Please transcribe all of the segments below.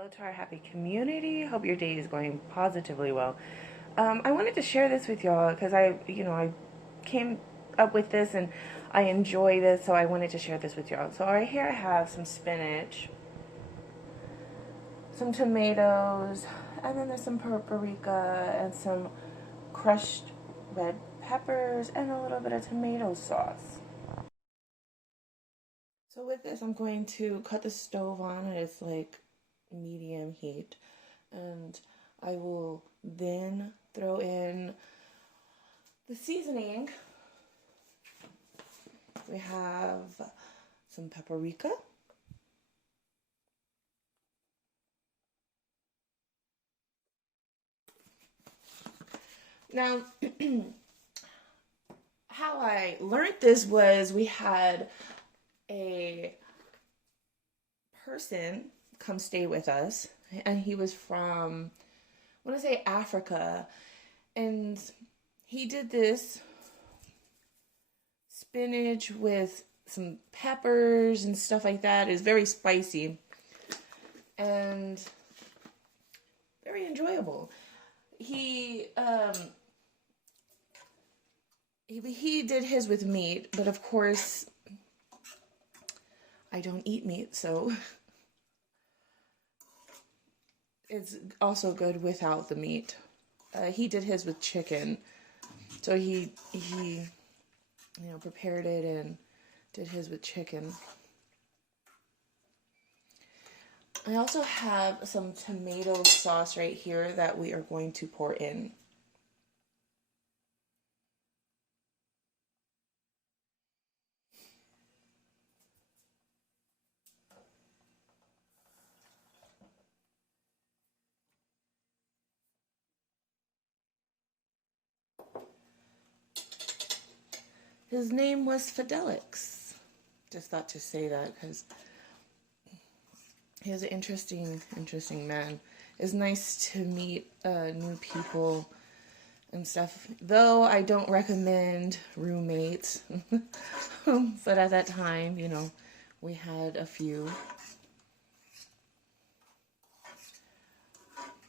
Hello to our happy community. Hope your day is going positively well. I wanted to share this with y'all because I came up with this and I enjoy this, so I wanted to share this with y'all. So right here I have some spinach, some tomatoes, and then there's some paprika and some crushed red peppers and a little bit of tomato sauce. So with this, I'm going to cut the stove on at its like medium heat, and I will then throw in the seasoning. We have some paprika, now how I learned this was we had a person come stay with us, and he was from, I want to say, Africa, and he did this spinach with some peppers and stuff like that. It's very spicy and very enjoyable. He did his with meat, but of course I don't eat meat, so it's also good without the meat. He did his with chicken, so he prepared it and did his with chicken. I also have some tomato sauce right here that we are going to pour in. His name was Fidelix. Just thought to say that because he was an interesting man. It's nice to meet new people and stuff. Though I don't recommend roommates. But at that time, we had a few.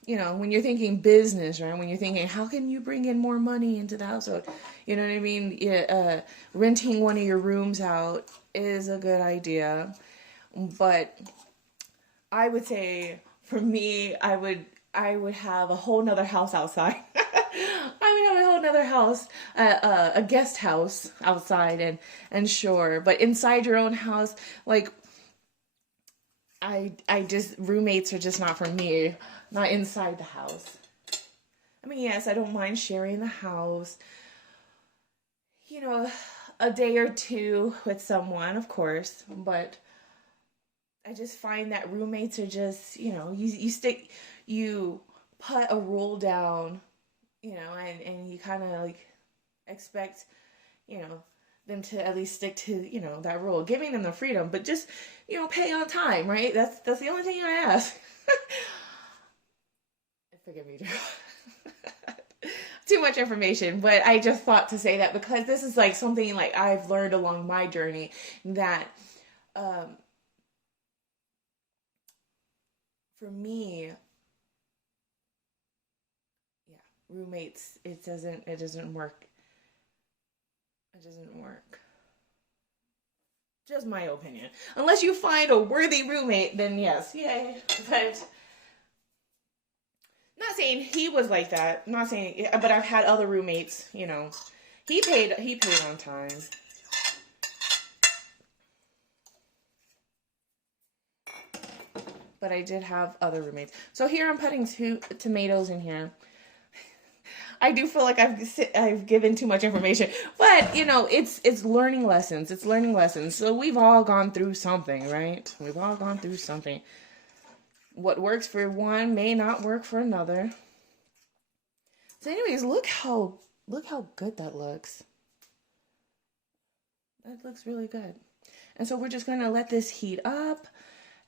When you're thinking business, right? When you're thinking, how can you bring in more money into the household? You know what I mean? Yeah, renting one of your rooms out is a good idea. But I would say, for me, I would have a whole nother house outside. I would have a whole nother house, a guest house outside, and sure. But inside your own house, like, I just, roommates are just not for me. Not inside the house. I mean, yes, I don't mind sharing the house. A day or two with someone, of course. But I just find that roommates are just, you put a rule down, and you kind of like expect, them to at least stick to, that rule, giving them the freedom, but just, pay on time, right? That's the only thing I ask. Forgive me. Too much information, but I just thought to say that because this is like something like I've learned along my journey that for me, yeah, roommates, it doesn't work. It doesn't work. Just my opinion. Unless you find a worthy roommate, then yes, yay. But not saying he was like that. Not saying, but I've had other roommates. He paid on time. But I did have other roommates. So here I'm putting 2 tomatoes in here. I do feel like I've given too much information, but it's learning lessons. It's learning lessons. So we've all gone through something, right? We've all gone through something. What works for one may not work for another. So anyways, look how good that looks. That looks really good. And so we're just going to let this heat up,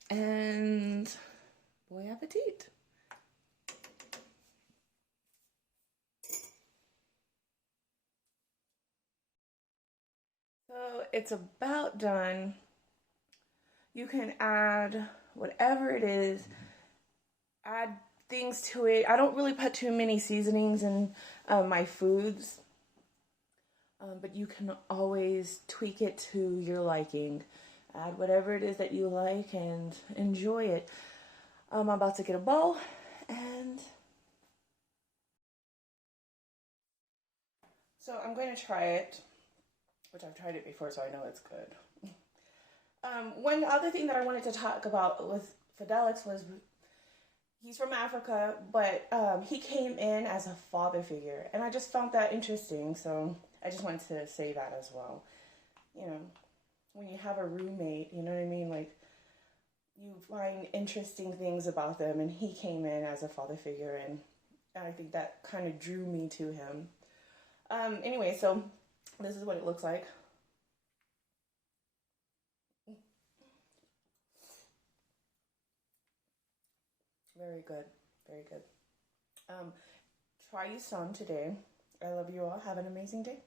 and bon appetit. So it's about done. You can add whatever it is add things to it. I don't really put too many seasonings in my foods, but you can always tweak it to your liking. Add whatever it is that you like and enjoy it. I'm about to get a bowl and so I'm going to try it, which I've tried it before, so I know it's good. One other thing that I wanted to talk about with Fidelix was he's from Africa, but he came in as a father figure, and I just found that interesting. So I just wanted to say that as well. You know, when you have a roommate, you know what I mean? Like you find interesting things about them, and he came in as a father figure, and I think that kind of drew me to him. Anyway, so this is what it looks like. Very good, very good. Um, Try you some today. I love you all. Have an amazing day.